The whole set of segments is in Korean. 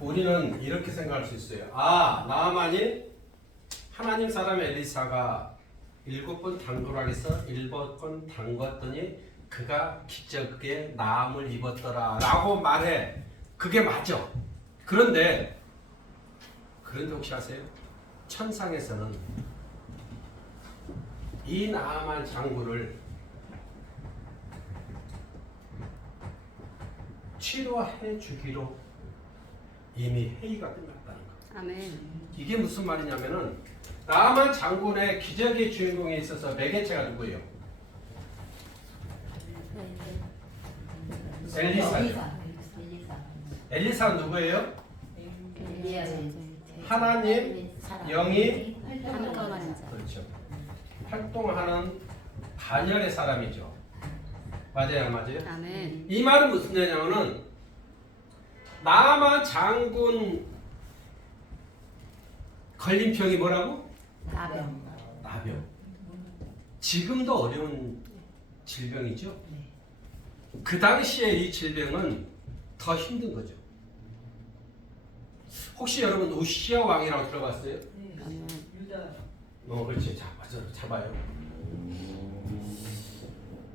우리는 이렇게 생각할 수 있어요. 아, 나아만이 하나님 사람 엘리사가 7번 당돌하게서 7번 담궜더니 그가 기적에 나음을 입었더라 라고 말해. 그게 맞아. 그런데 혹시 아세요? 천상에서는 이 나아만 장군을 치료해 주기로 이미 회의가 끝났다는 거. 아멘. 이게 무슨 말이냐면은 나아만 장군의 기적의 주인공에 있어서 매개체가 누구예요? 엘리사예요. 엘리사는 누구예요? 하나님 영이 활동하는 자. 그렇죠. 활동하는 반열의 사람이죠. 맞아요, 안 맞아요? 아멘. 이 말은 무슨 얘기냐면은 나아만 장군 걸린 병이 뭐라고? 나병. 나병. 지금도 어려운 질병이죠. 그 당시에 이 질병은 더 힘든 거죠. 혹시 여러분 우시아 왕이라고 들어봤어요? 아멘. 그렇지. 자, 맞아. 잡아요.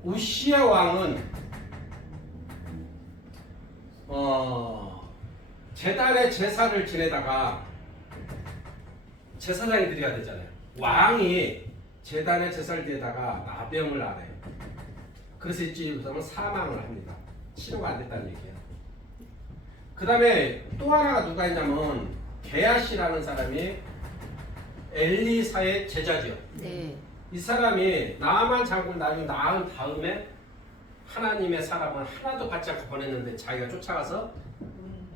우시아 왕은 제단의 제사를 지내다가 제사장이 드려야 되잖아요. 왕이 제단의 제사를 지내다가 나병을 앓아요. 그래서 일주일부터는 사망을 합니다. 치료가 안 됐다는 얘기예요. 그 다음에 또 하나가 누가 있냐면 게하시라는 사람이 엘리사의 제자죠. 네. 이 사람이 나아만 장군 낳은 다음에 하나님의 사람은 하나도 받지 않고 보냈는데 자기가 쫓아가서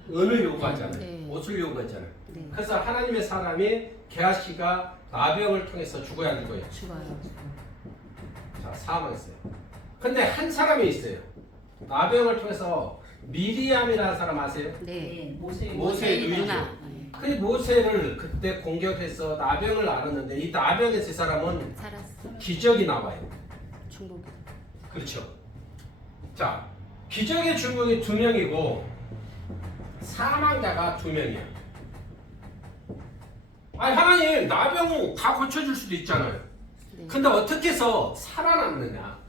은을 요구하잖아요. 네. 옷을 요구했잖아요. 네. 그래서 하나님의 사람이 게하시가 나병을 통해서 죽어야 될 거예요. 죽어요. 자, 사망했어요. 근데 한 사람이 있어요. 나병을 통해서 미리암이라는 사람 아세요? 네. 모세의 누이죠. 누나. 그 모세를 그때 공격해서 나병을 앓았는데 이 나병에서 이 사람은 살았어. 기적이 나와요. 중복이. 그렇죠. 자, 기적의 주인공이 2명이고 사망자가 2명이에요. 아니 하나님 나병 다 고쳐줄 수도 있잖아요. 네. 근데 어떻게 해서 살아남느냐?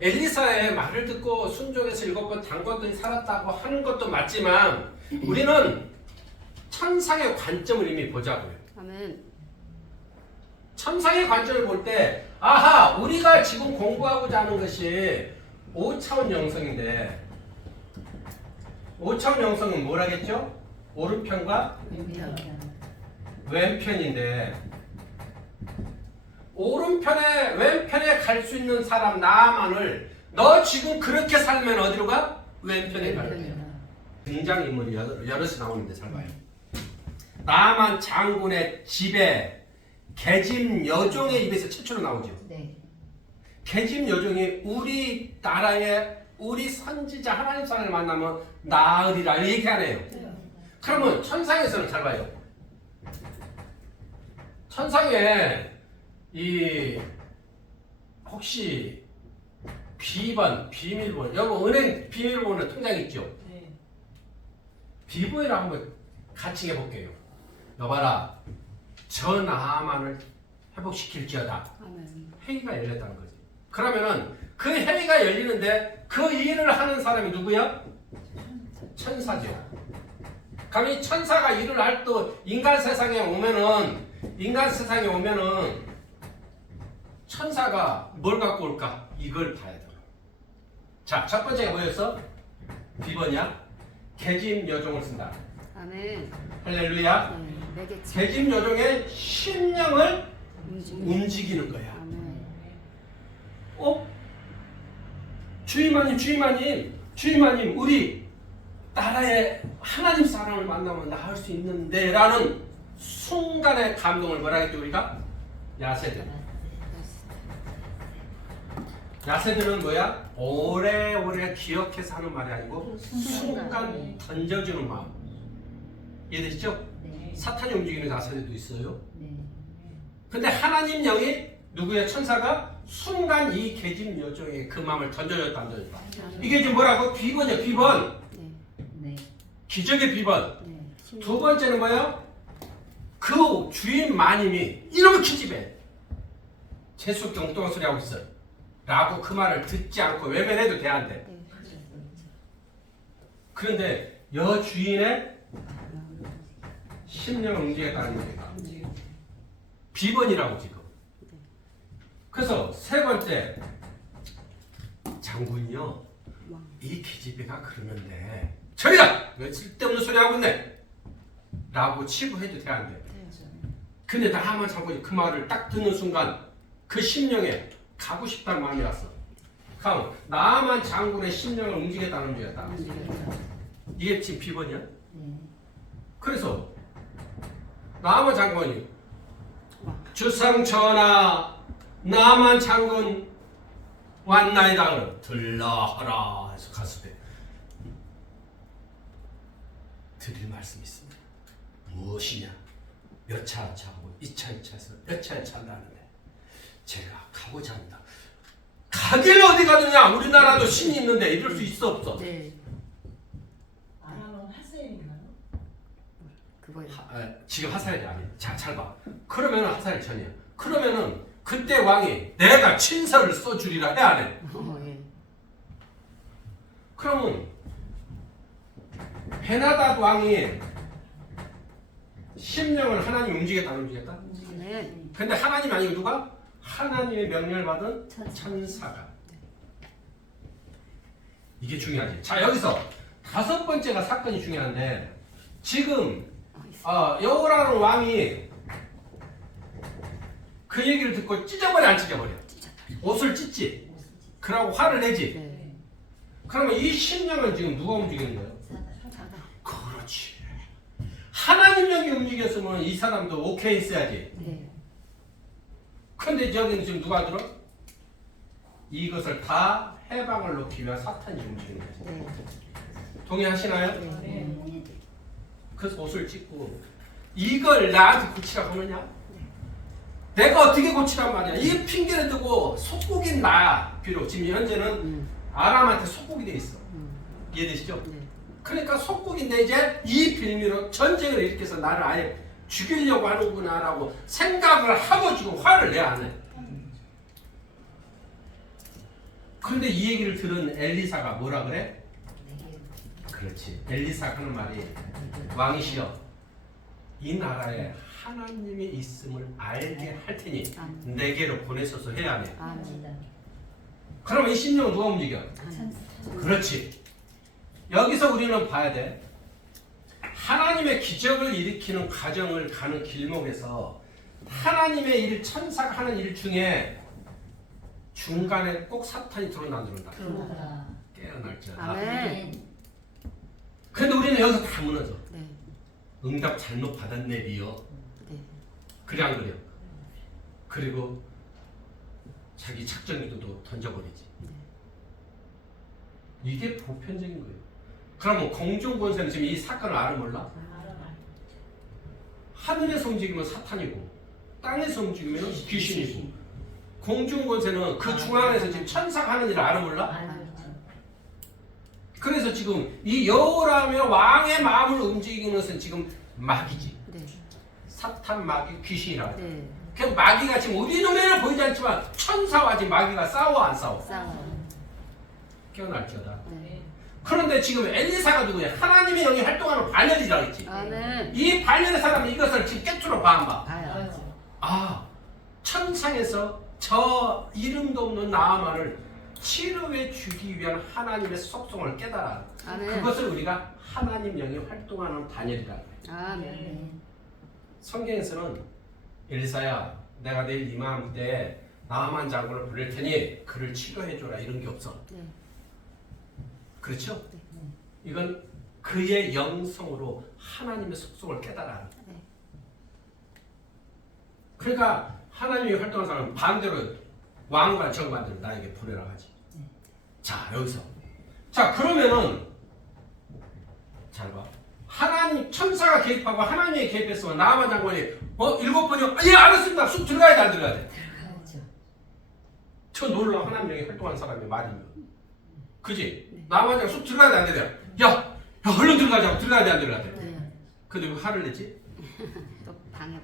엘리사의 말을 듣고 순종해서 7번 담궜더니 살았다고 하는 것도 맞지만 우리는 천상의 관점을 이미 보자고요. 아멘. 천상의 관점을 볼 때 아하 우리가 지금 공부하고자 하는 것이 5차원 영성인데 5차원 영성은 뭐라겠죠? 오른편과 왼편인데 오른편에 왼편에 갈 수 있는 사람 나만을 너 지금 그렇게 살면 어디로 가? 왼편에 갈게. 등장인물이 여럿이 나오는데 잘 봐요. 나만 장군의 집에 계집 여종의 입에서 최초로 나오죠. 네. 계집 여종이 우리 나라의 우리 선지자 하나님 사람을 만나면 나으리라 얘기하네요. 그러면 천상에서는 잘 봐요. 천상에 이 혹시 비번, 비밀번, 여러분 은행 비밀번호 통장 있죠? 네. 비번이랑 한번 같이 해볼게요. 여봐라, 저 나만을 회복시킬지어다. 아멘. 회의가 열렸다는 거지. 그러면은 그 회의가 열리는데 그 일을 하는 사람이 누구야? 천사죠. 그럼 이 천사가 일을 할 때 인간 세상에 오면은 천사가 뭘 갖고 올까? 이걸 봐야 돼. 자, 첫 번째가 뭐였어? 비번이야. 계집 여종을 쓴다. 아멘. 할렐루야. 네. 매개체. 계집 여종의 심령을 움직임. 움직이는 거야. 아멘. 주임마님, 우리 나라의 하나님 사람을 만나면 나을 수 있는데 라는 순간의 감동을 뭐라 했죠 우리가? 야세들. 야세들은 뭐야? 오래오래 기억해서 하는 말이 아니고 순간 던져주는 마음. 이해되시죠? 네. 사탄이 움직이는 야세들도 있어요. 네. 근데 하나님 영이 누구의 천사가 순간 이 계집 여종에게 그 마음을 던져줬다 안 던져줬다. 이게 지금 뭐라고? 비번이야 비번. 네. 네. 기적의 비번. 네. 두 번째는 뭐예요? 그 주인 마님이 이놈의 기집애 재수없게 엉뚱한 소리 하고 있어 라고 그 말을 듣지 않고 외면해도 돼안돼. 네. 그런데 여 주인의 심령을 움직였다는 거예요. 비번이라고 지금. 그래서 세 번째, 장군이요, 이 기집애가 그러는데 저리가! 왜 쓸데없는 소리 하고 있네? 라고 치부해도 돼안돼. 근데 나만 장군이 그 말을 딱 듣는 순간 그 심령에 가고 싶다는 마음이 왔어. 그럼 나만 장군의 심령을 움직였다. 이게 지금 비번이야? 그래서 나만 장군이 주상 전하 나만 장군 왔나이다. 들라하라 해서 갔을 때 드릴 말씀이 있습니다. 무엇이냐? 몇 차 차고 2차 2차에서 몇 차에 차는데 제가 가고자 합니다. 가길 어디 가느냐? 우리나라도 신이 있는데 이럴 수 있어 없어? 네. 아람은 하세인가요? 그거예요. 지금 하사엘이 아니야. 자, 잘 봐. 그러면은 하사엘 전이야. 그러면은 그때 왕이 내가 친서를 써주리라 해 안 해? 예. 그러면 베나닷 왕이 심령을 하나님 움직였다 안 움직였다? 네. 근데 하나님 아니고 누가? 하나님의 명령을 받은 천사가. 이게 중요하지. 자, 여기서 다섯 번째가 사건이 중요한데 지금 여호라는 왕이 그 얘기를 듣고 찢어버려 안 찢어버려? 옷을 찢지. 그러고 화를 내지. 네. 그러면 이 심령은 지금 누가 움직이는 거예요? 사다. 그렇지. 하나님 영이 움직였으면 이 사람도 오케이 했어야지. 네. 근데 여기는 지금 누가 들어? 이것을 다 해방을 놓기 위한 사탄이 움직이는 거지. 네. 동의하시나요? 네. 그래서 옷을 찢고 이걸 나한테 고치라고 하느냐? 내가 어떻게 고치란 말이야? 이 핑계를 두고 속국인 나야. 비록 지금 현재는 아람한테 속국이 돼 있어. 이해되시죠? 네. 그러니까 속국인데 이제 이 빌미로 전쟁을 일으켜서 나를 아예 죽이려고 하는구나라고 생각을 하고 지금 화를 내야 안 해. 그런데 이 얘기를 들은 엘리사가 뭐라 그래? 그렇지. 엘리사가 하는 말이 왕이시여 이 나라에 하나님이 있음을 알게 할 테니 내게로 보내소서 해야 하네. 그럼 이 심령은 누가 움직여? 그렇지. 여기서 우리는 봐야 돼. 하나님의 기적을 일으키는 과정을 가는 길목에서 하나님의 일, 천사가 하는 일 중에 중간에 꼭 사탄이 들어온다 안 들어온다? 들어오더라. 깨어날지어다. 아멘. 근데 우리는 여기서 다 무너져. 네. 응답 잘못 받았네 리어. 네. 그래 안 그래요? 그리고 자기 작전기도 던져버리지. 이게 보편적인 거예요. 그러면 공중권세는 지금 이 사건을 알아 몰라? 하늘에서 움직이면 사탄이고 땅에서 움직이면 귀신이고 공중권세는 그 중앙에서 지금 천사가 하는 일을 알아 몰라? 그래서 지금 이 여호라며 왕의 마음을 움직이는 것은 지금 마귀지. 네. 사탄 마귀 귀신이라고. 네. 그 마귀가 지금 우리 눈에는 보이지 않지만 천사와 지금 마귀가 싸워 안 싸워? 싸워. 깨어날지어다. 네. 그런데 지금 엘리사가 누구냐? 하나님의 영이 활동하는 반열이라고 했지. 아멘. 이 반열의 사람이 이것을 지금 깨트려 봐 안 봐? 봐요. 아, 천상에서 저 이름도 없는 나아만을 치료해 주기 위한 하나님의 속성을 깨달아. 아멘. 그것을 우리가 하나님 영이 활동하는 단열이라고 해. 아멘. 성경에서는 엘리사야, 내가 내일 이맘 때 나아만 장군을 부를 테니 그를 치료해 줘라 이런 게 없어. 네. 그렇죠? 이건 그의 영성으로 하나님의 속성을 깨달아. 네. 그러니까 하나님이 활동하는 사람은 반대로 왕과 정반대로 나에게 보내라 하지. 자, 여기서. 자, 그러면은 잘 봐. 하나님 천사가 개입하고 하나님이 개입했으면 나아만 장관이 7번이요? 예, 알았습니다. 쑥 들어가야 돼, 안 들어가야 돼? 저 놀라 하나님 영이 활동하는 사람의 말이면. 그지? 나아만 장관 쑥 들어가야 돼, 안 돼? 야, 얼른 들어가자고. 들어가야 돼 안 들어가야 돼? 네. 근데 왜 화를 내지? 또 방해.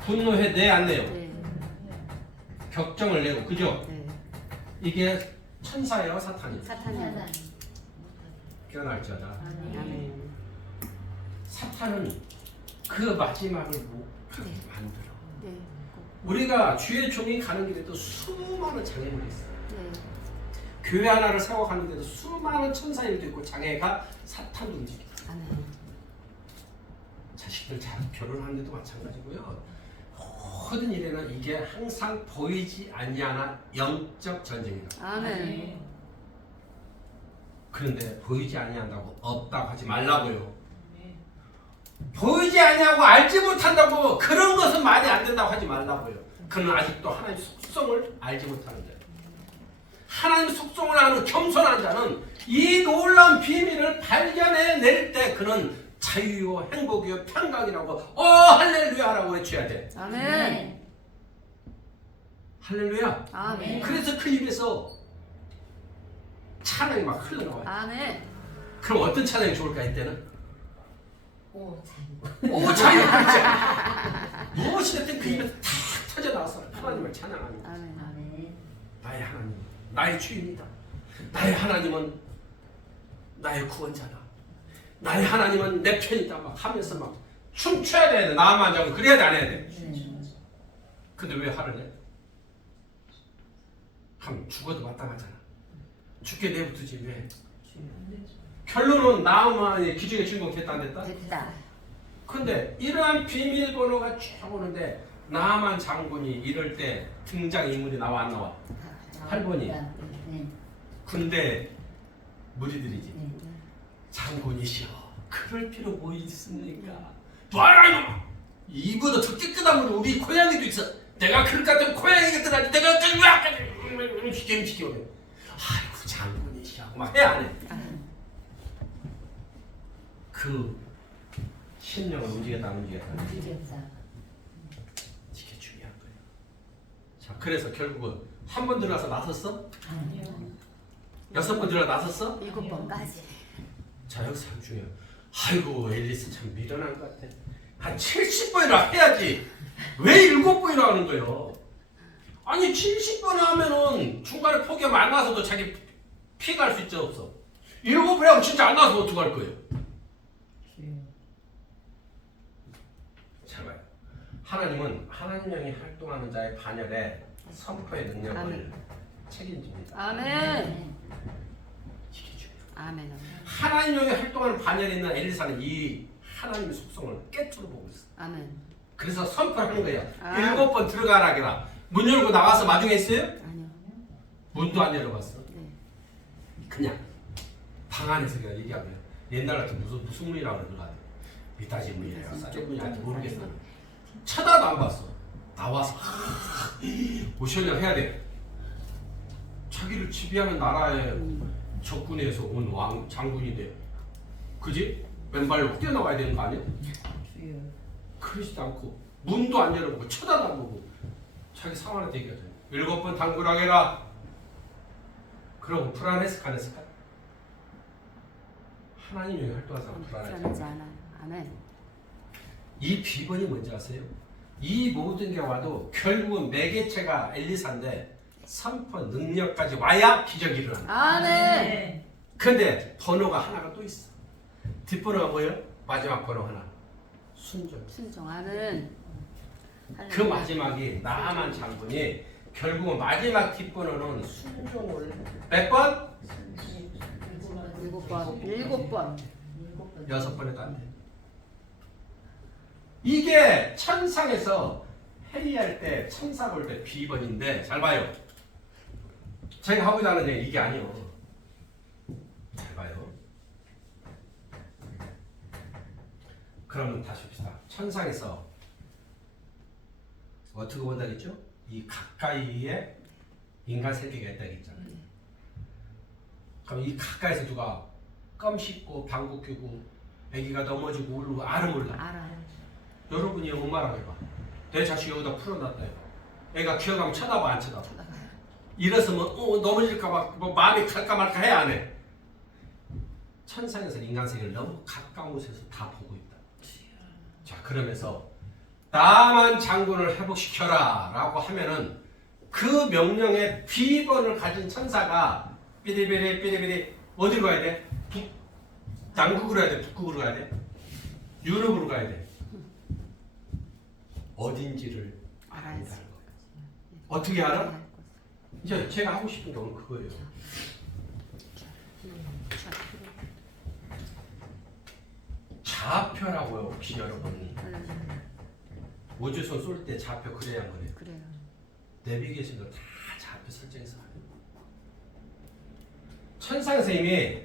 분노해 내 안 내요? 네. 격정을 내고 그죠? 네. 이게 천사예요 사탄이에요? 사탄이야. 깨어날지어다. 아멘. 사탄은 그 마지막을 네. 만들어. 네. 우리가 주의 종이 가는 길에도 수많은 장애물이 있어요. 네. 교회 하나를 세워가는데도 수많은 천사일도 있고 장애가 사탄도 움직여. 아멘. 자식들 잘 결혼하는데도 마찬가지고요. 모든 일에는 이게 항상 보이지 아니하나 영적 전쟁이다. 아멘. 그런데 보이지 아니한다고 없다고 하지 말라고요. 보이지 아니하고 알지 못한다고 그런 것은 말이 안 된다고 하지 말라고요. 그는 아직도 하나님의 속성을 알지 못하는 자예요. 하나님의 속성을 아는 겸손한 자는 이 놀라운 비밀을 발견해낼 때 그는 자유요 행복이요 평강이라고 할렐루야라고 외쳐야 돼. 아멘. 할렐루야. 아멘. 그래서 그 입에서 찬양이 막 흘러나와요. 아멘. 그럼 어떤 찬양이 좋을까 이때는? 오, 참. 오 자유 그렇지. 무엇이 됐든 그 입에서 탁 터져 나와서 하나님을 찬양하는 거예요. 아멘. 아멘. 나의 하나님, 나의 주인이다. 나의 하나님은 나의 구원자다. 나의 하나님은 내 편이다. 막 하면서 막 춤춰야 돼. 나만 잡고 그래야 돼, 안 해야 돼. 근데 왜 화를 내? 하면 죽어도 마땅하잖아. 죽게 내버두지 왜? 결론은 나만이 기적의 주인공 됐다 안 됐다? 됐다. 근데 이러한 비밀번호가 쭉 오는데 나만 장군이 이럴 때 등장인물이 나와 안 나와? 8번이 네. 군대 무리들이지. 네. 장군이시여 그럴 필요 뭐 있습니까? 봐라 이놈아 이보다 더 깨끗한 물 우리 고양이도 있어. 내가 그럴 것 같으면 고양이들한테 내가 시켜 아이고 장군이시여 막 해 안 해? 그 심령을 움직였다 안 움직였다? 움직였다. 이게 중요한 거예요. 자 그래서 결국은 한 번 들어가서 나섰어? 아니요. 6번 들어가 나섰어? 7번까지. 자 여기서 참 중요해요. 아이고 앨리스 참 미련한 것 같아. 한 70번이나 해야지. 왜 7번이나 하는 거예요? 아니 70번 하면은 중간에 포기하면 안 나서도 자기 피가 할 수 있죠 없어? 7번 하면 진짜 안 나서 어떡할 거예요? 잘 봐요. 하나님은 하나님령이 활동하는 자의 반열에 선포의 능력을 아멘. 책임집니다. 아멘. 이게 중요해요. 아멘. 하나님령이 활동하는 반열에 있는 엘리사는 이 하나님의 속성을 깨트려 보고 있어. 아멘. 그래서 선포를 하는 거예요. 아. 7번 들어가라기라. 문 열고 나와서 마중에 있어요? 아니요. 문도 안 열어봤어. 네. 그냥 방 안에서 그냥 얘기하고요. 옛날 같은 무슨 문이라고 그러더라. 미따지 문이에요. 싸지 문이라고 모르겠어. 쳐다도 안 봤어. 나와서 오셔야 해야 돼. 자기를 지배하는 나라의 적군에서 온 왕 장군인데, 그지? 왼발로 뛰어나와야 되는 거 아니야? 그러지도 않고 문도 안 열어보고 쳐다도 안 보고 자기 상황을 대기하죠. 7번 당구를 하게라. 그럼 불안했을까 안 했을까? 하나님이 활동하서 불안하지 불안하지. 않아요. 아멘. 이 비번이 뭔지 아세요? 이 모든 게 와도 결국은 매개체가 엘리사인데 선포 능력까지 와야 기적이 일어난다. 아멘. 근데 번호가 하나가 또 있어. 뒷번호가 뭐예요? 마지막 번호 하나. 순종. 순종. 아멘. 그 마지막이 나만 장군이 결국은 마지막 뒷번호는 순종을 몇 번? 7번. 7번. 6번에도 안 돼. 이게 천상에서 회의할 때 천사 볼 때 비번인데 잘 봐요. 제가 하고자 하는 얘기 이게 아니에요. 잘 봐요. 그러면 다시 봅시다. 천상에서 어떻게 본다겠죠? 이 가까이에 인간 세계가 있다고 했잖아요. 그럼 이 가까이서 누가 껌 씹고 방구 뀌고 아기가 넘어지고 울고 알아 몰라? 알아요. 여러분이 엄마라고 해봐. 내 자식 여기다 풀어놨다 해봐. 애가 기어가면 쳐다봐 안 쳐다봐? 일어서면 넘어질까봐 뭐 마음이 갈까 말까 해 안 해? 천상에서 인간 세계를 너무 가까운 곳에서 다 보고 있다. 자, 그러면서 나만 장군을 회복시켜라 라고 하면은 그 명령의 비번을 가진 천사가 삐리삐리 삐리삐리 어디로 가야 돼? 남극으로 가야 돼? 북극으로 가야 돼? 유럽으로 가야 돼? 어딘지를 알아야지. 어떻게 알아? 이제 제가 하고 싶은 게 오늘 그거예요. 좌표라고요. 혹시 여러분 우주선 쏠 때 좌표 그래야 안 그래요? 그래요. 내비게이션을 다 좌표 설정해서 하는 천상에서 이미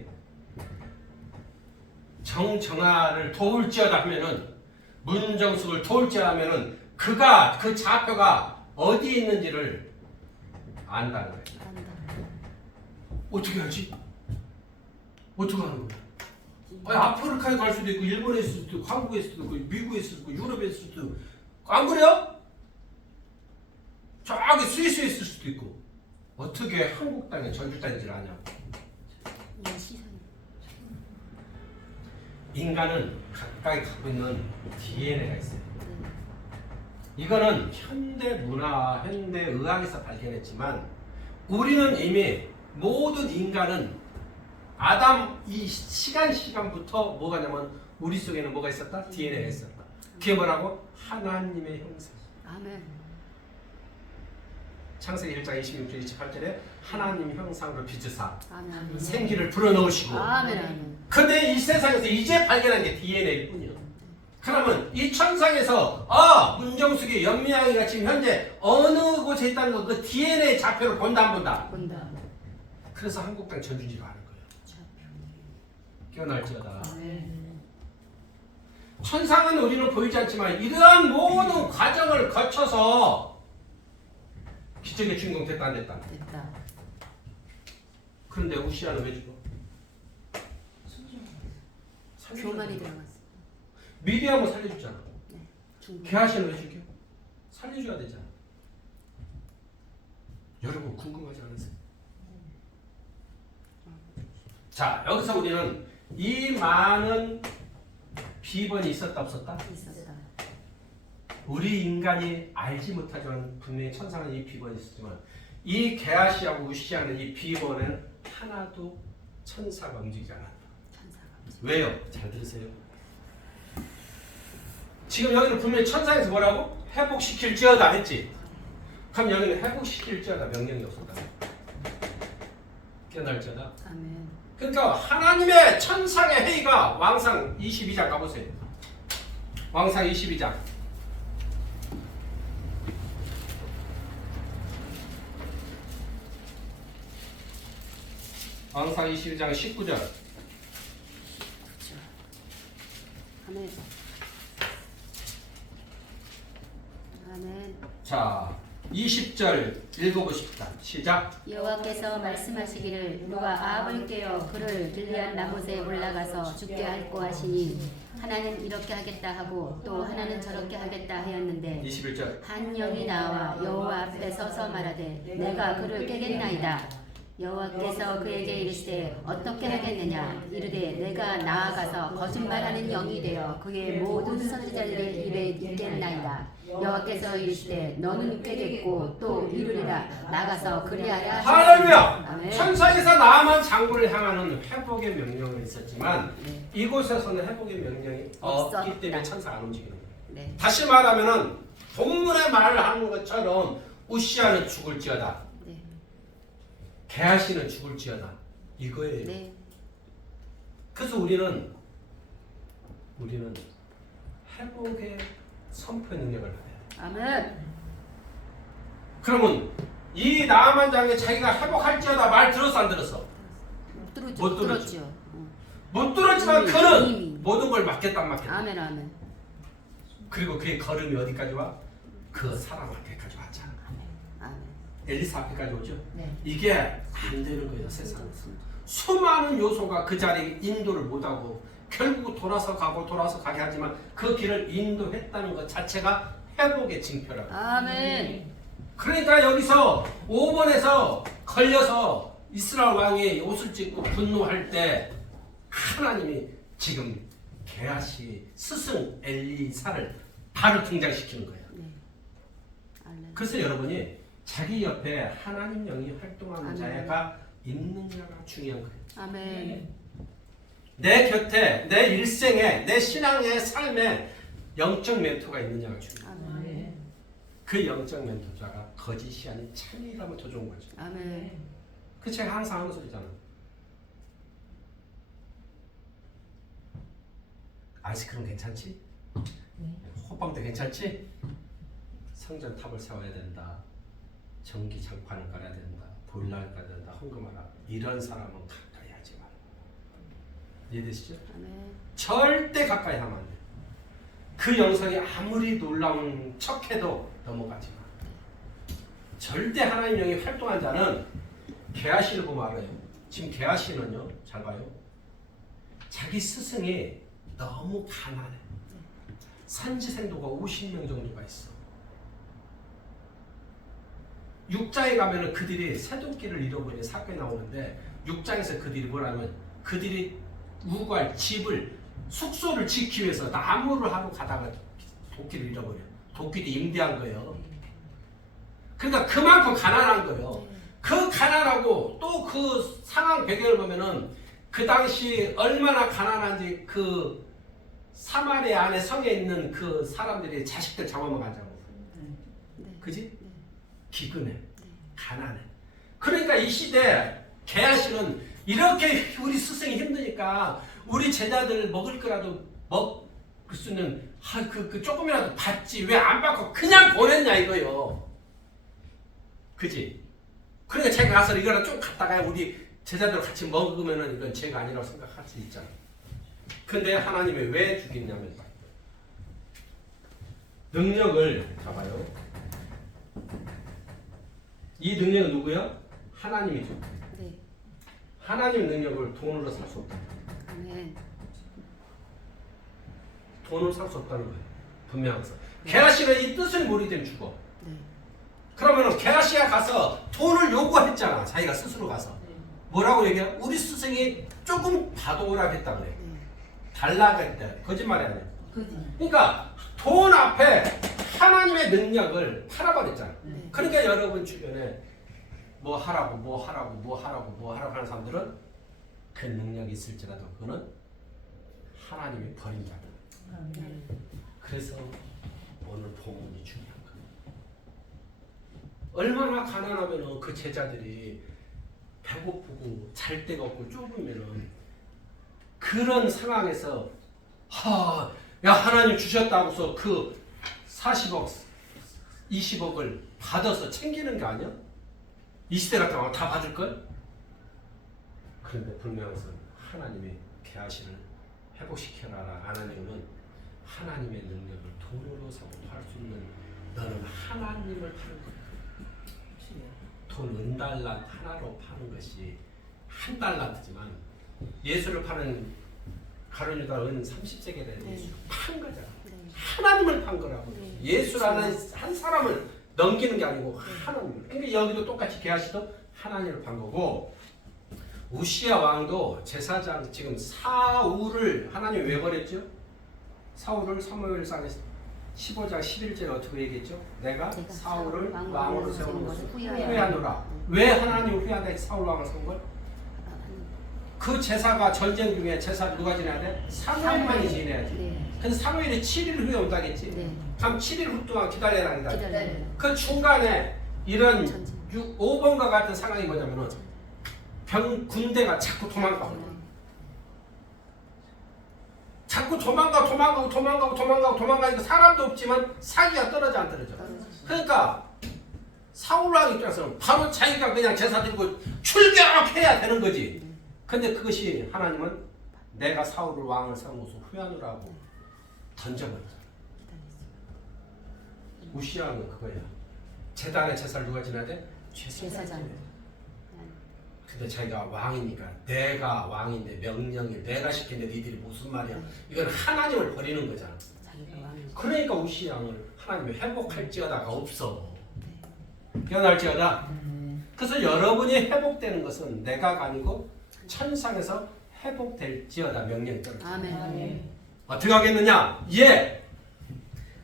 정정아를 도울지어다 하면은 문정숙을 도울지어다 하면은 그가 그 좌표가 어디에 있는지를 안다는 거예요. 안다. 어떻게 하지? 어떻게 하는 거야? 아니, 아프리카에 갈 수도 있고 일본에 있을 수도 있고 한국에 있을 수도 있고 미국에 있을 수도 있고 유럽에 있을 수도 있고 안 그래요? 저기 스위스에 있을 수도 있고 어떻게 한국 땅에 전주 땅인지를 아냐? 이 시선. 인간은 각각이 갖고 있는 DNA가 있어요. 네. 이거는 현대 문화, 현대 의학에서 발견했지만 우리는 이미 모든 인간은 아담 이 시간부터 뭐가 냐면 우리 속에는 뭐가 있었다? DNA가 있었다. 그게 뭐라고? 하나님의 형상. 아멘. 창세기 1장 26절 28절에 하나님 형상으로 빚으사 아멘. 생기를 불어넣으시고 아멘. 아멘. 근데 이 세상에서 이제 발견한 게 DNA일 뿐이요. 그러면 이 천상에서 문정숙이 연미양이가 지금 현재 어느 곳에 있다는 거 그 DNA 좌표를 본다 안 본다? 본다. 그래서 한국 땅 전주지로 하는 거예요. 깨어날지어다. 아멘. 천상은 우리는 보이지 않지만 이러한 모든 과정을 거쳐서 기적의 주인공 됐다 안 됐다? 됐다. 그런데 우시아는 왜 죽어? 교만이 들어갔어. 미리암은 살려주잖아. 중국. 게하시는 왜 죽여? 살려줘야 되잖아. 여러분 궁금하지 않으세요? 자, 여기서 우리는 이 많은 비번이 있었다 없었다? 있었다. 우리 인간이 알지 못하지만 분명히 천상은 이 비번이 있었지만 이 게하시하고 우시아는 이 비번에는 하나도 천사가 움직이지 않았다. 천사가. 왜요? 잘 들으세요. 지금 여기는 분명히 천상에서 뭐라고? 회복시킬지어다 했지. 그럼 여기는 회복시킬지어다 명령이 없었다. 깨어날지어다. 아멘. 그러니까 하나님의 천상의 회의가 왕상 22장 가보세요. 왕상 22장. 왕상 22장 19절. 그렇죠. 아멘. 아멘. 자, 20절 읽어보십시다. 시작. 여호와께서 말씀하시기를 누가 아합을 깨어 그를 길리앗 라못에 올라가서 죽게 할고 하시니 하나는 이렇게 하겠다 하고 또 하나는 저렇게 하겠다 하였는데 21절. 한 영이 나와 여호와 앞에 서서 말하되 내가 그를 깨겠나이다. 여호와께서 그에게 이르시되 어떻게 하겠느냐 이르되 내가 나아가서 거짓말하는 영이 되어 그의 모든 선지자들의 입에 있겠나이다. 여호와께서 이르시되 너는 깨겠고 또 이르리라 나가서 그리하라. 할렐루야! 아멘. 천상에서 나만 장군을 향하는 회복의 명령은 있었지만 네. 이곳에서는 회복의 명령이 없기 없었다. 때문에 천사가 안 움직이는 거예요. 네. 다시 말하면은 본문의 말을 하는 것처럼 우시아는 죽을지어다. 네. 게하시는 죽을지어다. 이거예요. 네. 그래서 우리는 회복의 선포의 능력을 받아야 돼. 아멘. 그러면 이 나아만 장에 자기가 회복할지어다 말 들었어 안 들었어? 못 들었죠. 못 들었죠. 들었죠. 못 들었지만 이미, 그는 이미. 모든 걸 맡겠다 안 맡겠다. 아멘 아멘. 그리고 그의 걸음이 어디까지 와? 그 사람 앞에까지 왔잖아. 아멘. 엘리사 앞에까지 오죠. 네. 이게 안 되는 거예요 세상에서. 수많은 요소가 그 자리에 인도를 못하고 결국 돌아서 가게 하지만 그 길을 인도했다는 것 자체가 회복의 징표라고. 아멘. 그러니까 여기서 5번에서 걸려서 이스라엘 왕이 옷을 찢고 분노할 때 하나님이 지금 게하시 스승 엘리사를 바로 등장시키는 거예요. 네. 알렐루야. 그래서 여러분이 자기 옆에 하나님 영이 활동하는 아멘. 자가 있느냐가 중요한 거예요. 아멘. 내 곁에, 내 일생에, 내 신앙의 삶에 영적 멘토가 있느냐가 중요해요. 아멘. 그 영적 멘토자가 거짓이 아닌 참이라면 더 좋은 거죠. 아멘. 그 제가 항상 하는 소리잖아. 아이스크림 괜찮지? 호빵도 괜찮지? 성전 탑을 세워야 된다. 전기 장판을 깔아야 된다. 보일러를 깔아야 된다. 헌금하라. 이런 사람은 가까이 하지 마라. 이해되시죠? 아멘. 절대 가까이 하면 안 돼. 그 영상이 아무리 놀라운 척해도 넘어가지 마. 절대 하나님 영이 활동한 자는 게하시를 보면 알아요. 지금 게하시는요, 잘 봐요. 자기 스승이 너무 가난해. 산지생도가 50명 정도가 있어. 육장에 가면은 그들이 새돈길을 잃어버린 사건이 나오는데, 육장에서 그들이 뭐라면 그들이 우갈 집을 숙소를 짓기 위해서 나무를 하러 가다가 도끼를 잃어버려. 도끼도 임대한 거예요. 그러니까 그만큼 가난한 거예요. 그 가난하고 또 그 상황 배경을 보면은 그 당시 얼마나 가난한지 그 사마리아 안에 성에 있는 그 사람들이 자식들 잡아먹자고. 네. 그지? 기근해. 가난해. 그러니까 이 시대 게하시는 이렇게 우리 스승이 힘드니까 우리 제자들 먹을 거라도 먹을 수 있는 그 조금이라도 받지 왜 안 받고 그냥 보냈냐 이거요. 그지? 그러니까 제가 가서 이거를 좀 갖다가 우리 제자들 같이 먹으면은 이건 죄가 아니라고 생각할 수 있잖아. 근데 하나님이 왜 주겠냐면 능력을 봐봐요. 이 능력은 누구야? 하나님이죠. 네. 하나님 능력을 돈으로 살 수 없다. 아멘. 돈으로 살 수 없다는 거예요. 분명해서. 게하시는 이 뜻을 모르게 죽어. 네. 그러면은 게하시가 가서 돈을 요구했잖아. 자기가 스스로 가서. 뭐라고 얘기해? 우리 스승이 조금 받아오라고 했다 그래. 네. 달라고 했다. 거짓말이 아니야. 그지. 그러니까 돈 앞에 하나님의 능력을 팔아버렸잖아. 네. 그러니까 여러분 주변에 뭐 하라고 뭐 하라고 뭐 하라고 뭐 하라고 하는 사람들은 그 능력이 있을지라도 그거는 하나님이 버린 자다. 그래서 오늘 본문이 중요한 거예요. 얼마나 가난하면 그 제자들이 배고프고 잘 데가 없고 좁으면은 그런 상황에서 야 하나님 주셨다고서 그 40억 20억을 받아서 챙기는 게 아니야? 이 시대 같으면 다 받을걸? 그런데 분명해서 하나님이 게하시를 회복시켜라. 하나님은 하나님의 능력을 돈으로 사고 팔 수 있는 너는 하나님을 파는 거야. 돈 은달란 하나로 파는 것이 한 달란트지만 예수를 파는 가룟유다 은 30세겔에 네. 예수를 판 거잖아. 네. 하나님을 판 거라고. 네. 예수라는 한 사람을 넘기는 게 아니고 하나님. 그러니까 여기도 똑같이 게하시도 하나님을 판 거고 우시야 왕도 제사장 지금 사울을 하나님 왜 버렸죠? 사울을 사무엘상 15장 11절에 어떻게 얘기했죠? 내가 사울을 왕으로 세운 것을 후회하노라. 왜 하나님 후회하다 사울 왕을 세운 걸? 그 제사가 전쟁 중에 제사를 누가 지내야 돼? 사무엘만이 지내야지. 네. 근데 사무엘이 7일 후에 온다겠지? 네. 그럼 7일 후 동안 기다려라. 기다려요. 그 중간에 이런 전쟁. 5번과 같은 상황이 뭐냐면은 군대가 자꾸 도망가. 자꾸 도망가니까 사람도 없지만 사기가 떨어져 안 떨어져. 그러니까 사울 왕 입장에서는 바로 자기가 그냥 제사 드리고 출격해야 되는 거지. 근데 그것이 하나님은 내가 사울을 왕을 세운 것을 후회하노라고 던져버렸잖아. 우시아는 그거야. 제단의 제사를 누가 지내야 돼? 제사장. 근데 자기가 왕이니까 내가 왕인데 명령이 내가 시켰는데 니들이 무슨 말이야? 이건 하나님을 버리는 거잖아. 자기가 왕이. 그러니까 우시아를 하나님이 회복할지어다가 없어. 깨어날지어다. 그래서 여러분이 회복되는 것은 내가가 아니고 천상에서 회복될지어다 명령이 떨어져. 아멘. 어떻게 하겠느냐? 예.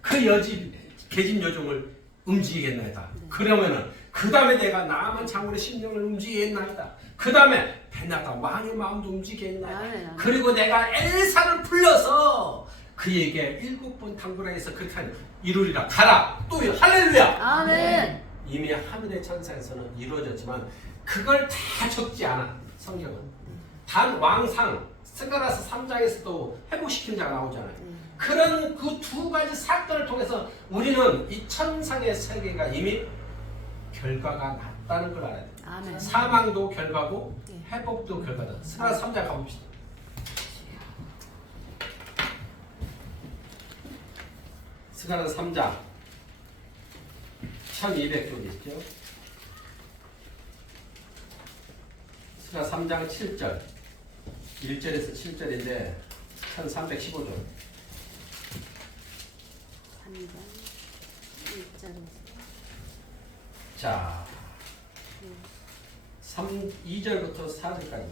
그 여집 계집 여종을 움직이겠나이다. 그러면은 그 다음에 내가 나만 장군의 심령을 움직이겠나이다. 그 다음에 베나다 왕의 마음도 움직이겠나이다. 아멘. 그리고 내가 엘사를 불러서 그에게 7번 당부라해서 그렇게 하니 이루리라. 가라. 또 할렐루야. 아멘. 이미 하늘의 천사에서는 이루어졌지만 그걸 다 적지 않아. 성경은 단 왕상 스가랴서 3장에서도 회복시킨 자가 나오잖아요. 그런 그 두 가지 사건을 통해서 우리는 이 천상의 세계가 이미 결과가 났다는 걸 알아야 돼. 아멘. 사망도 결과고 네. 회복도 결과다. 스가랴 3장 가봅시다. 스가랴 3장 1200쪽이 있죠. 스가랴 3장 7절 1절에서 7절인데 1315절 3장 1절에서 자 2절부터 4절까지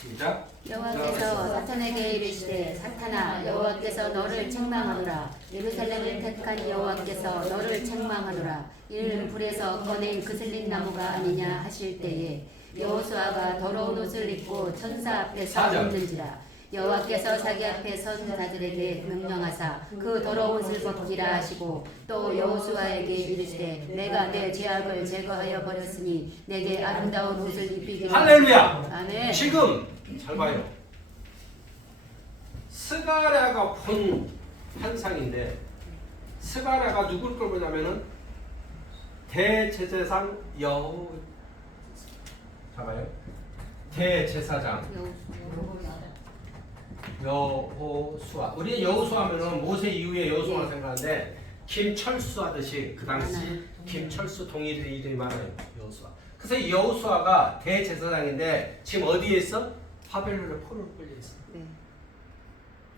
시작. 여호와께서 사탄에게 이르시되 사탄아 여호와께서 너를 책망하노라. 예루살렘을 택한 여호와께서 너를 책망하노라. 이는 불에서 꺼낸 그슬린 나무가 아니냐 하실 때에 여호수아가 더러운 옷을 입고 천사 앞에서 사절. 있는지라. 여호와께서 자기 앞에 선 자들에게 명령하사 그 더러운 옷을 벗기라 하시고 또 여호수아에게 이르시되 내가 내 죄악을 제거하여 버렸으니 내게 아름다운 옷을 입히기로 할렐루야. 아멘. 지금 잘 봐요. 스가랴가 본 환상인데 스가랴가 누굴 걸 보냐면은 대제사장 봐봐요. 대제사장 여호수아. 우리 여호수아면은 모세 이후에 여호수아 생각하는데 김철수 하듯이 그 당시 김철수 동일의 이름이 많아요. 여호수아. 그래서 여호수아가 대제사장인데 지금 어디에 있어? 바벨론의 포로로 끌려 있어. 네.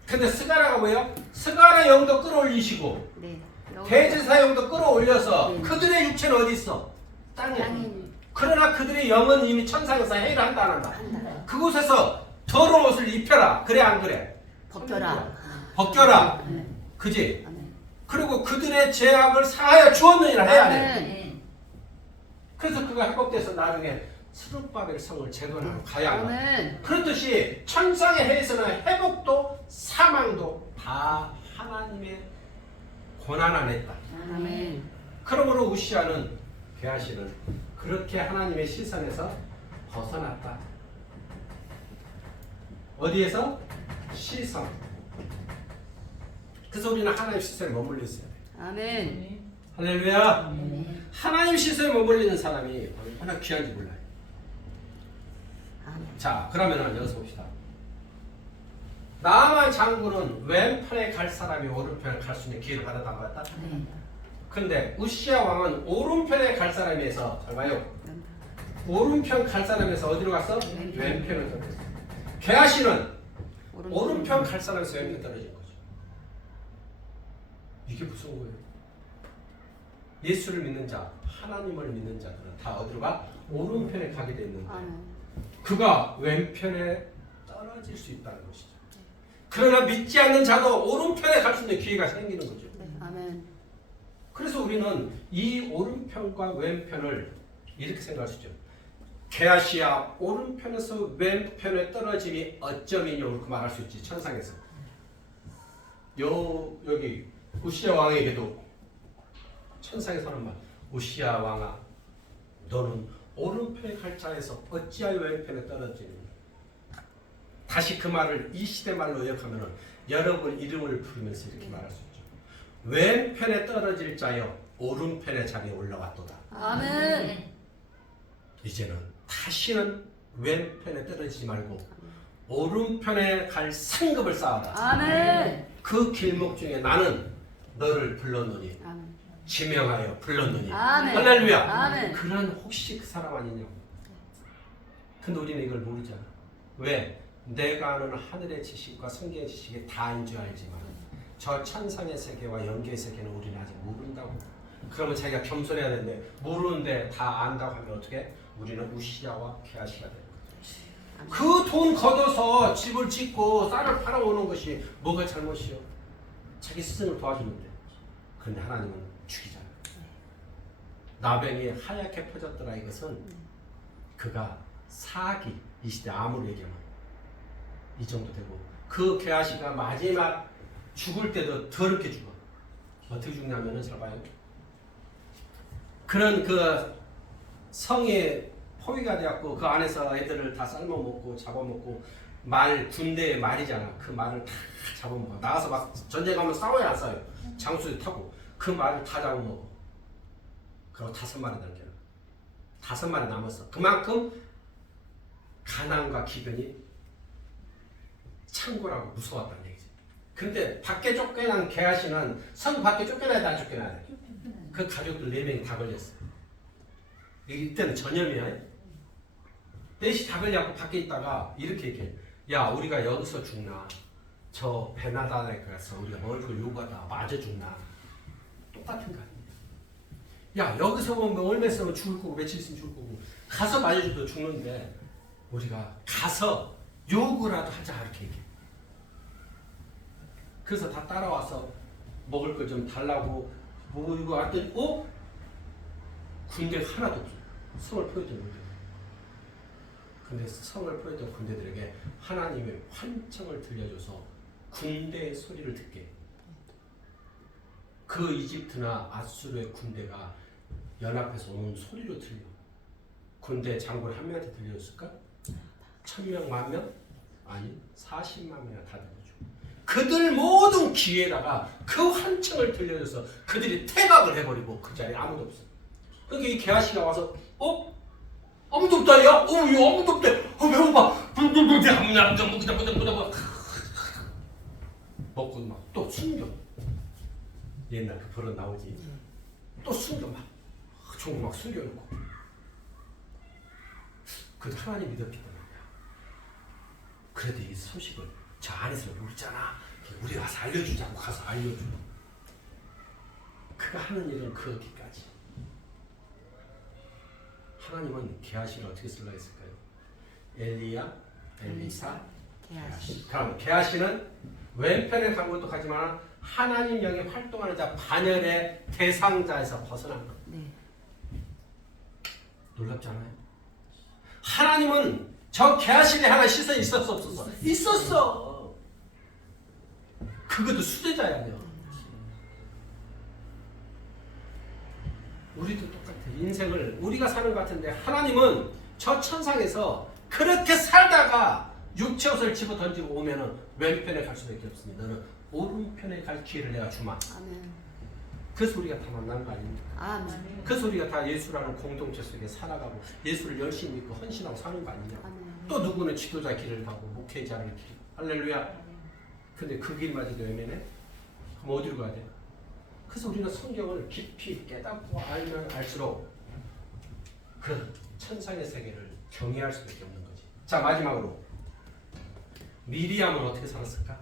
근데 스가랴가 뭐예요? 스가랴 영도 끌어올리시고 네. 대제사 영도 끌어올려서 네. 그들의 육체는 어디 있어? 땅에. 땅에 그러나 그들의 영은 이미 천상에서 해를 한다 안 한다. 한다. 그곳에서 더러운 옷을 입혀라. 그래 안 그래? 벗겨라. 벗겨라. 네. 그지? 아멘. 그리고 그들의 죄악을 사하여 주었느니라 해야 돼. 아멘. 그래서 그가 회복돼서 나중에 스룹바벨 성을 재건하러 가야 한다. 아멘. 그렇듯이 천상의 해에서는 회복도 사망도 다 하나님의 권한 안에 있다. 아멘. 그러므로 우시아는 게하시는 그렇게 하나님의 시선에서 벗어났다. 어디에서? 시선. 그래서 우리는 하나님 시선에 머물러 있어야 돼. 아멘. 할렐루야. 하나님 시선에 머물리는 사람이 얼마나 귀한지 몰라요. 아멘. 자, 그러면은 여기서 봅시다. 나만 장군은 왼편에 갈 사람이 오른편에 갈 수 있는 기회를 받았다고 했다. 네. 근데 우시아 왕은 오른편에 갈 사람에서 잘 봐요. 오른편 갈 사람에서 어디로 갔어? 왼편으로 떨어졌어. 게하시는 오른편 갈 사람에서 왼편 떨어진 거죠. 이게 무슨 거예요? 예수를 믿는 자, 하나님을 믿는 자들은 다 어디로 가? 오른편에 가게 돼 있는데 아멘. 그가 왼편에 떨어질 수 있다는 것이죠. 그러나 믿지 않는 자도 오른편에 갈 수 있는 기회가 생기는 거죠. 네. 아멘. 그래서 우리는 이 오른편과 왼편을 이렇게 생각할 수 있죠. 게하시야 오른편에서 왼편에 떨어짐이 어쩌면요 그렇게 말할 수 있지. 천상에서 여기 우시아 왕에게도 천상에서는 말 우시아 왕아 너는 오른편에 갈 자에서 어찌하여 왼편에 떨어지느냐. 다시 그 말을 이 시대 말로 요약하면은 여러분 이름을 부르면서 이렇게 말할 수 있죠. 왼편에 떨어질 자여 오른편의 자리에 올라왔도다. 아멘. 이제는 다시는 왼편에 떨어지지 말고 오른편에 갈 상급을 쌓아라. 아멘. 그 길목 중에 나는 너를 불렀노니 아멘. 지명하여 불렀노니 아멘. 할렐루야. 아멘. 그런 혹시 그 사람 아니냐고. 근데 우리는 이걸 모르잖아. 왜? 내가 아는 하늘의 지식과 성경의 지식이 다인 줄 알지만 저 천상의 세계와 영계의 세계는 우리는 아직 모른다고. 그러면 자기가 겸손해야 되는데 모르는데 다 안다고 하면 어떻게? 우리는 우시아와 게하시가 되는 거죠. 그 돈 걷어서 집을 짓고 쌀을 팔아오는 것이 뭐가 잘못이요? 자기 스승을 도와주는데. 그런데 하나님은 죽이잖아요. 나병이 하얗게 퍼졌더라. 이것은 그가 사기, 이 시대 암으로 얘기하면 이 정도 되고, 그 게하시가 마지막 죽을 때도 더럽게 죽어. 어떻게 죽냐면은 잘 봐요. 그런 그 성에 포위가 되었고 그 안에서 애들을 다 삶아 먹고 잡아먹고, 말, 군대의 말이잖아. 그 말을 다 잡아먹어. 나가서 막 전쟁하면 싸워야 안 싸워요. 장수에 타고 그 말을 다 잡아먹어. 그리고 5마리 남겨. 5마리 남았어. 그만큼 가난과 기근이 창고라고 무서웠다는 얘기지. 근데 밖에 쫓겨난 게하시는 성 밖에 쫓겨나야 돼, 안 쫓겨나야 돼? 그 가족들 4명이 다 걸렸어요. 이때는 전염이야. 넷이 다 걸려갖고 밖에 있다가 이렇게 얘기해. 야, 우리가 여기서 죽나? 저 베나다에 가서 우리가 먹을 걸 요구하다 맞아 죽나? 똑같은 거 아니야. 야, 여기서 보면 얼마 있으면 죽을 거고 며칠 있으면 죽을 거고 가서 맞아줘도 죽는데 우리가 가서 요구라도 하자, 이렇게 얘기해. 그래서 다 따라와서 먹을 걸 좀 달라고 뭐 이거 왔더니 군대가 하나도 없어. 성을 포위했던 군대. 근데 성을 포위했던 군대들에게 하나님의 환청을 들려줘서 군대의 소리를 듣게. 그 이집트나 아수르의 군대가 연합해서 오는 소리로 들려. 군대 장군 한 명한테 들려줬을까? 1000명, 10,000명? 아니, 40만 명이나 다 들려줘. 그들 모든 귀에다가 그 환청을 들려줘서 그들이 퇴각을 해버리고 그 자리에 아무도 없어. 그러니까 이 게하시가 와서 아무도 없다. 야, 야, 아무도 없대. 배고파. 먹고 막 또 숨겨. 옛날 그 버릇 나오지. 또 숨겨 막. 종을 막 숨겨놓고. 그 하나님 믿었기 때문에. 그래도 이 소식을 저 안에서 모르잖아. 우리 가서 알려주자고 가서 알려줘. 그가 하는 일은 그렇게까지. 하나님은 게하시를 어떻게 쓰려 했을까요? 엘리야, 엘리사, 게하시. 그럼 게하시는 왼편에 간 것도 하지만 하나님 영이 활동하는 자 반열의 대상자에서 벗어난 것. 네. 놀랍지 않아요? 하나님은 저 게하시에 하나 시선이 있었어, 없었어? 있었어. 그것도 수제자야. 우리도 똑같아. 인생을 우리가 사는 것 같은데 하나님은 저 천상에서 그렇게 살다가 육체 옷을 집어 던지고 오면은 왼편에 갈 수밖에 없으니 너는 오른편에 갈 기회를 내가 주마. 아멘. 그래서 우리가 다 만난 거 아닙니까? 아멘. 그래서 우리가 다 예수라는 공동체 속에 살아가고 예수를 열심히 믿고 헌신하고 사는 거 아니냐. 아멘. 또 누구는 지도자 길을 가고 목회자를 길. 할렐루야. 근데 그 길마저도 애매네. 그럼 어디로 가야 돼? 그래서 우리는 성경을 깊이 깨닫고 알면 알수록 그 천상의 세계를 경외할 수밖에 없는 거지. 자, 마지막으로 미리암은 어떻게 살았을까?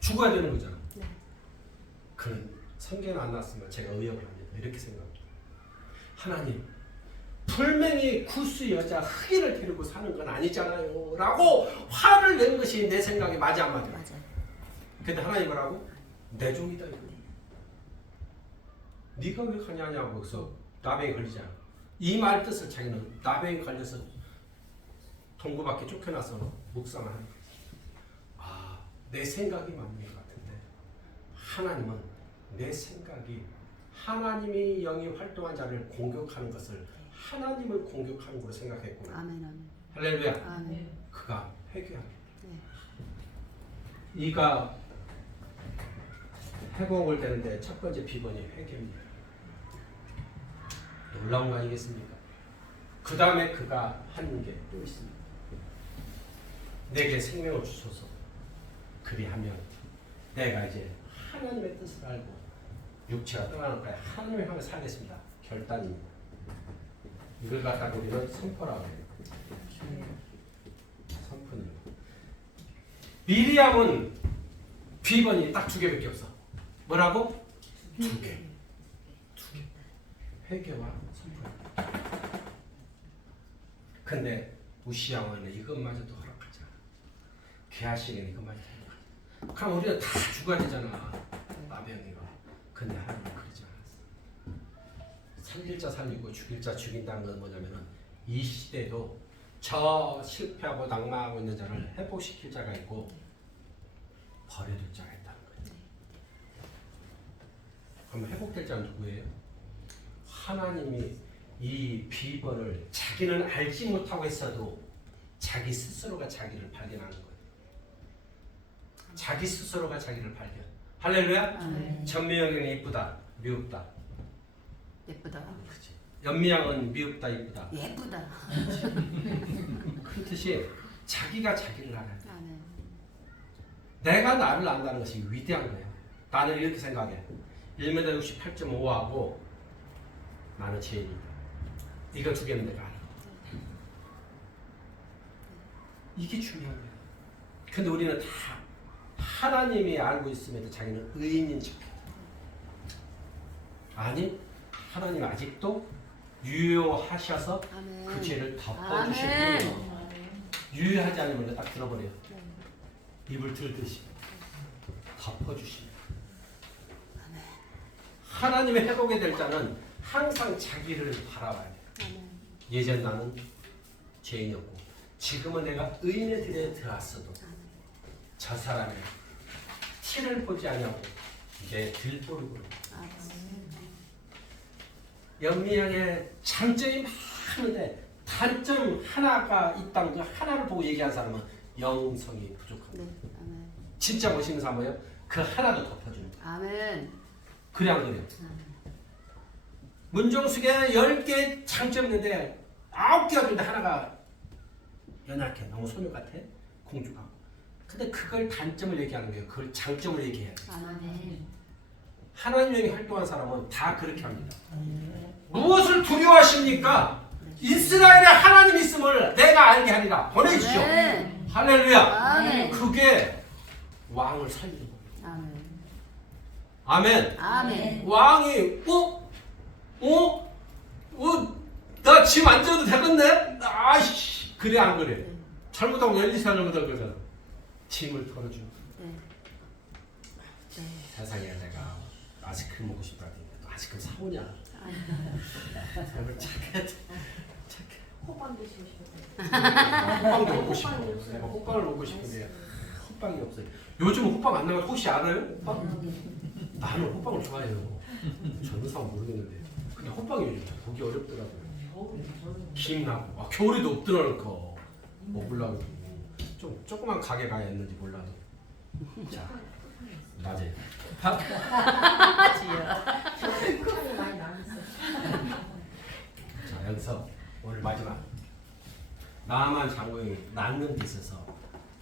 죽어야 되는 거잖아. 네. 그는 성경에 안 나왔으면 제가 의역을 합니다. 이렇게 생각합니다. 하나님, 분명히 구스 여자 흑인을 데리고 사는 건 아니잖아요 라고 화를 낸 것이 내 생각에 맞아 안 맞아? 맞아요. 근데 하나님 뭐라고? 내 종이다 이거. 네가 왜 가냐냐고. 그래서 나병에 걸리잖아. 이 말 뜻을 자기는 나병에 걸려서 동구 밖에 쫓겨나서 묵상을 하는 거지. 아, 내 생각이 맞는 것 같은데 하나님은 내 생각이 하나님이 영이 활동한 자를 공격하는 것을 하나님을 공격하는 걸로 생각했구나. 아멘. 아멘. 할렐루야. 아멘. 그가 회개하게. 네. 이가 회복을 되는데 첫 번째 비번이 회개입니다. 놀라운 거 아니겠습니까? 그 다음에 그가 한 게 또 있습니다. 내게 생명을 주소서. 그리하면 내가 이제 하나님의 뜻을 알고 육체가 떠나는 거야. 하나님을 향해 살겠습니다. 결단입니다. 이걸 갖다가 우리는 선포라고 해요. 선포는. 미리암은 비번이 딱 2개밖에 없어. 뭐라고? 2개. 2개. 회개와 선포. 근데 우시양은 이것마저도 허락하지 않아. 개하시는 이것마저도 허락하지. 그럼 우리는 다 죽어야 되잖아. 나병이가. 근데 하나님은 그러지 않았어. 살릴 자 살리고 죽일 자 죽인다는 건 뭐냐면은 이 시대도 저 실패하고 낙망하고 있는 자를 회복시킬 자가 있고 버려둘 자가 있다는 거예요. 그럼 회복될 자는 누구예요? 하나님이 이 비번을 자기는 알지 못하고 있어도 자기 스스로가 자기를 발견하는 거예요. 자기 스스로가 자기를 발견. 할렐루야. 아멘. 전미영은 이쁘다, 미흡다. 예쁘다. 그치. 연미양은 미흡다, 이쁘다. 예쁘다. 그 뜻이 자기가 자기를 알아야 돼. 아멘. 내가 나를 안다는 것이 위대한 거예요. 나는 이렇게 생각해. 1m 68.5하고 나는 죄인이다. 이거 두 개는 내가 알아. 이게 중요한 거예요. 근데 우리는 다 하나님이 알고 있음에도 자기는 의인인 척해. 아니, 하나님 아직도 유효하셔서 아멘. 그 죄를 덮어주실 아멘. 뿐이에요. 유효하지 않으면 딱 들어버려요. 입을 들듯이 덮어주십니다. 하나님의 회복에 될 자는 항상 자기를 바라봐야 돼요. 아멘. 예전 나는 죄인이었고 지금은 내가 의인의 들에 들어왔어도 저 사람의 티를 보지 아니하고 내 들보르고 아멘. 연미양의 장점이 많은데 단점 하나가 있다는 그 하나를 보고 얘기한 사람은 영성이 부족합니다. 네. 아멘. 진짜 멋있는 사람이에요. 그 하나도 덮어줍니다. 아멘. 그래 안 그래요? 문종숙에 10개 장점 있는데 9개가 있는데 하나가 연약해. 너무 소녀 같아. 공주 같고. 근데 그걸 단점을 얘기하는 거예요. 그걸 장점을 얘기해야 돼. 아멘. 하나님이 활동한 사람은 다 그렇게 합니다. 무엇을 두려워하십니까? 이스라엘에 하나님 있음을 내가 알게 하리라. 보내주시오. 아멘. 할렐루야. 아멘. 그게 왕을 살리는 거예요. 아멘. 아멘. 아멘. 왕이 나 짐 안 져도 되겠네? 아이씨 그래 안 그래? 잘못하고 엘리사 잘못하고 그러잖아. 짐을 털어주는 거야. 네. 네. 세상에 내가 아이스크림 먹고 싶다더니 너 아이스크림 사오냐? 정말 착해. 호빵 드시고 싶었어요. 호빵도 먹고 싶어. 내가 호빵을 먹고 싶은데 호빵이 없어요. 요즘 호빵 안 나가서 혹시 알아요? 호빵? 나는 호빵을 좋아해요. 젊은 사람 모르겠는데 근데 호빵이 요즘 참 보기 어렵더라고요. 김 나고 겨울에도 없더라고. 먹으려고 좀 조그만 가게 가야 했는지 몰라도 자 낮에 크고 많이 나왔어요. 자 여기서 오늘 마지막 나만 장로이 낳는 데 있어서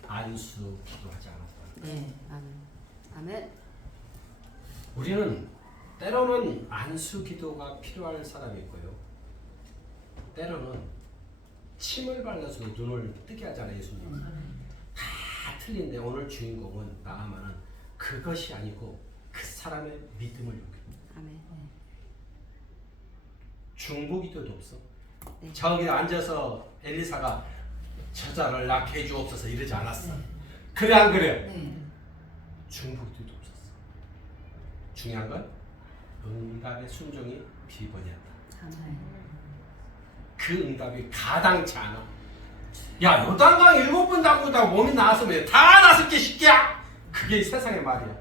안수 기도하지 않았다. 네. 아멘. 아멘. 우리는 때로는 안수 기도가 필요할 사람이 있고요. 때로는 침을 발라서 눈을 뜨게 하잖아요. 예수님. 다 틀린데 오늘 주인공은 나아만은 그것이 아니고 그 사람의 믿음을 요구해. 아멘. 중보기도도 없어. 네. 저기 앉아서 엘리사가 저자를 낳게 해주옵소서 이러지 않았어. 그래 안 그래? 네. 중보기도도 없었어. 중요한 건 응답의 순종이 비번이었다. 아멘. 그 응답이 가당치 않아. 야 요단강 7번 담그다가 몸이 나왔으면 다 5개 10개야. 그게 세상의 말이야.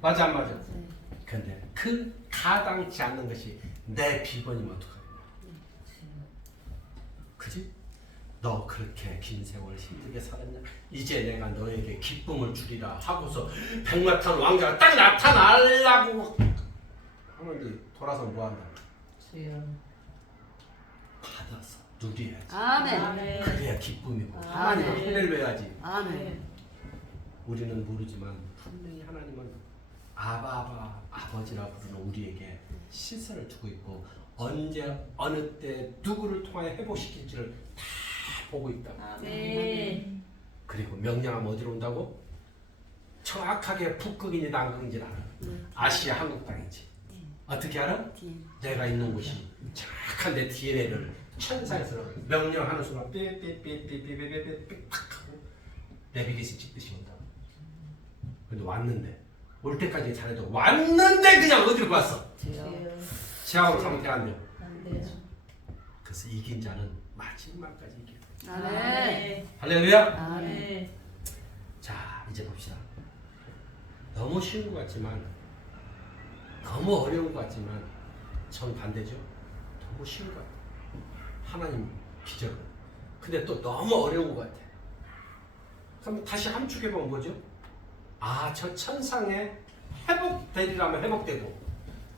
맞아 안 맞아? 네. 근데 그 가당치 않는 것이 내 비번이면 어떡하냐. 그지? 너 그렇게 긴 세월 힘들게 살았냐? 이제 내가 너에게 기쁨을 주리라 하고서 백마탄 왕자가 딱 나타나려고 하는데 돌아서 뭐한다? 받아서 누려야지. 아멘. 그래야 기쁨이고 아멘. 하나님은 할렐루야지. 아멘. 우리는 모르지만 분명히 하나님은 아바 아버지라 부르는 우리에게 시설을 두고 있고 언제 어느 때 누구를 통하여 회복시킬지를 다 보고 있다. 네. 그리고 명령하면 어디로 온다고? 정확하게 북극인지 남극인지 알아. 아시아 한국 땅이지. 어떻게 알아? 뒤에. 내가 있는 곳이 정확한 내 DNA를 천상에서 명령하는 순간 삐삐삐삐삐삐삐삐 탁 하고 내비게이션 찍듯이 온다. 근데 왔는데 올 때까지 잘해도 왔는데 그냥 어디로 갔어? 지하로 가면 돼안 돼? 안 돼요. 그래서 이긴 자는 마지막까지 이겨. 아멘. 할렐루야. 아멘. 네. 자 이제 봅시다. 너무 쉬운 것 같지만 너무 어려운 것 같지만 정반대죠. 너무 쉬운 것 같아. 하나님 기적은. 근데 또 너무 어려운 것 같아. 그럼 다시 함축해보면 뭐죠? 아, 저 천상에 회복되리라면 회복되고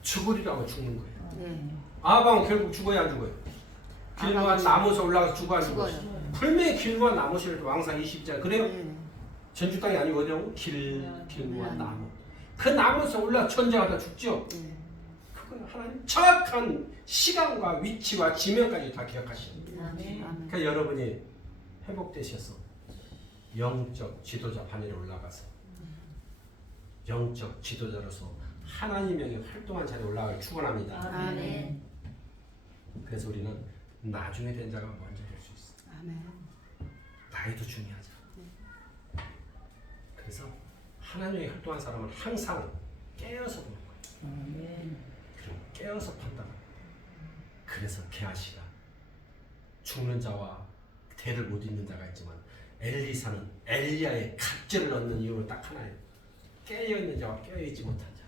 죽으리라면 죽는 거예요. 네. 아방은 결국 죽어야 안 죽어요? 길무한 아방은 나무에서 올라가서 죽어 안 죽어요? 죽어요. 분명히 길무한 나무실 왕상 20장 그래요? 네. 전주 땅이 아니고 어디라고? 길무한 나무. 그 나무에서 올라 전쟁하다 죽죠? 네. 그건 하나님 정확한 시간과 위치와 지명까지 다 기억하시는 거예요. 아멘. 아멘. 그러니까 여러분이 회복되셔서 영적 지도자 반열에 올라가서 영적 지도자로서 하나님의 활동한 자리에 올라가길 축원합니다. 아멘. 그래서 우리는 나중에 된 자가 먼저 될 수 있어. 아멘. 나이도 중요하죠. 그래서 하나님의 활동한 사람은 항상 깨어서 보는 거예요. 그리고 깨어서 판단합니다. 그래서 게하시가 죽는 자와 대를 못 잇는 자가 있지만 엘리사는 엘리야의 갑절을 얻는 이유는 딱 하나예요. 깨어있는 자와 깨어있지 못한 자.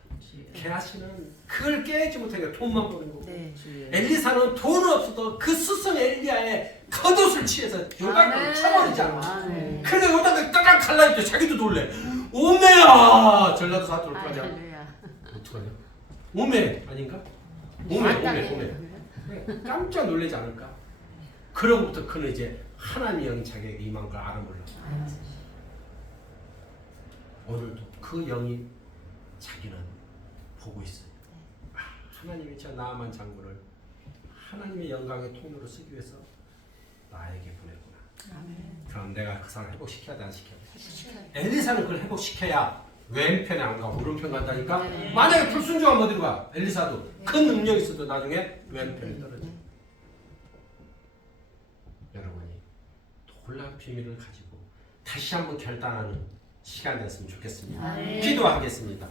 게하시는 그걸 깨어있지 못하니까 돈만 버는 거고 네. 엘리사는 돈 없어도 그 스승 엘리야의 겉옷을 취해서 요단강을 쳐버리잖아. 아멘. 그래 요단강을 따닥 갈라니까 자기도 놀래. 오메야 전라도 사투리 어떡하냐. 할렐루야. 어떡하냐. 오메 아닌가? 오메. 맞다네. 네, 깜짝 놀라지 않을까? 그로부터 그는 이제 하나님의 영이 자기에게 임한 걸 알아몰라. 오늘도 그 영이 자기는 보고 있어요. 아, 하나님이 저 나아만 장군을 하나님의 영광의 통로로 쓰기 위해서 나에게 보냈구나. 그럼 내가 그 사람을 회복시켜야 돼, 안 시켜야 돼? 엘리사는 그걸 회복시켜야 왼편에 안 가고 오른편 간다니까? 네. 만약에 불순종하면 어디로 가? 엘리사도 큰 능력이 있어도 나중에 왼편에 떨어져. 여러분이 놀라운 비밀을 가지고 다시 한번 결단하는 시간 됐으면 좋겠습니다. 아멘. 기도하겠습니다.